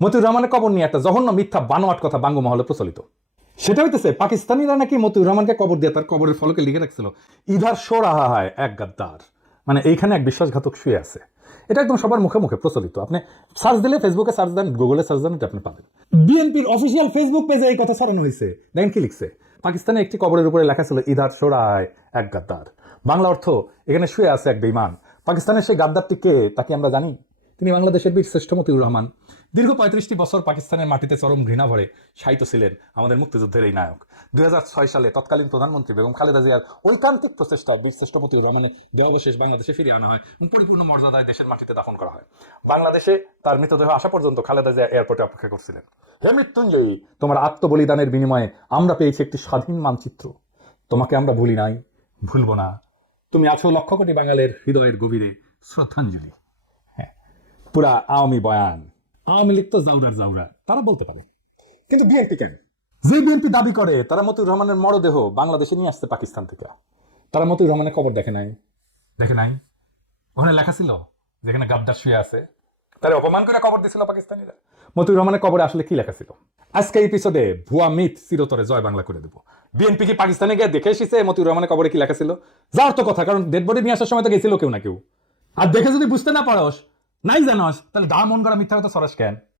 মতিউর রহমানের কবর নিয়ে একটা জঘন্য মিথ্যা বানোয়াট কথা বাঙ্গু মহলে প্রচলিত। সেটা হইতেছে পাকিস্তানিরা নাকি মতিউর রহমানকে কবর দিয়ে তার কবরের ফলকে লিখে রাখছিল ইধার শো রাহা হয় এক গাদ্দার, মানে এইখানে এক বিশ্বাসঘাতক শুয়ে আছে। এটা একদম সবার মুখে মুখে প্রচলিত। আপনি সার্চ দিলে, ফেসবুকে সার্চ দেন, গুগলে সার্চ দেন, এটা আপনি পাবেন। বিএনপির অফিসিয়াল ফেসবুক পেজে এই কথা ছড়ানো হয়েছে। দেখেন কি লিখছে, পাকিস্তানে একটি কবরের উপরে লেখা ছিল ইধার শো রাহা হয় এক গাদ্দার। বাংলা অর্থ, এখানে শুয়ে আছে এক বেঈমান। পাকিস্তানের সেই গাদ্দারটি কে তা কি আমরা জানি? তিনি বাংলাদেশের বীর শ্রেষ্ঠ মতিউর রহমান। দীর্ঘ 35টি বছর পাকিস্তানের মাটিতে চরম ঘৃণা ভরে শায়িত ছিলেন আমাদের মুক্তিযুদ্ধের এই নায়ক। 2006 সালে তৎকালীন প্রধানমন্ত্রী বেগম খালেদা জিয়ার ঐকান্তিক প্রচেষ্টায় বীর শ্রেষ্ঠ মতিউর রহমানের দেহাবশেষ বাংলাদেশে ফিরিয়ে আনা হয়, পরিপূর্ণ মর্যাদায় দেশের মাটিতে দাফন করা হয়। বাংলাদেশে তার মৃতদেহ আসা পর্যন্ত খালেদা জিয়া এয়ারপোর্টে অপেক্ষা করছিলেন। হে মৃত্যুঞ্জয়ী, তোমার আত্মবলিদানের বিনিময়ে আমরা পেয়েছি একটি স্বাধীন মানচিত্র। তোমাকে আমরা ভুলি নাই, ভুলব না। তুমি আছো লক্ষ কোটি বাঙালির হৃদয়ের গভীরে শ্রদ্ধাঞ্জলি। পুরা আওয়ামী বয়ান। আওয়ামী লীগ তো জাউরার জাউরা, তারা বলতে পারে, কিন্তু বিএনপি কেন? যে বিএনপি দাবি করে তারা মতিউর রহমানের মরদেহ বাংলাদেশে নিয়ে আসছে পাকিস্তান থেকে, তারা মতিউর রহমানের কবর দেখে নাই? ওখানে লেখা ছিল যেখানে গাদ্দার শুয়ে আছে, তারা অপমান করে কবর দিছিল পাকিস্তানিরা। মতিউর রহমানের কবরে আসলে কি লেখা ছিল? আজকে এই এপিসোডে ভুয়া মিথ চিরতরে জয় বাংলা করে দেবো। বিএনপি কি পাকিস্তানে গিয়ে দেখে এসেছে মতিউর রহমানের কবরে কি লেখা ছিল? যাওয়ার তো কথা, কারণ ডেড বডি নিয়ে আসার সময় তো গেছিল কেউ না কেউ। আর দেখে যদি বুঝতে না পারস, নাই জানস, তাহলে দা মন করা মিথ্যা কথা সরাস কেন?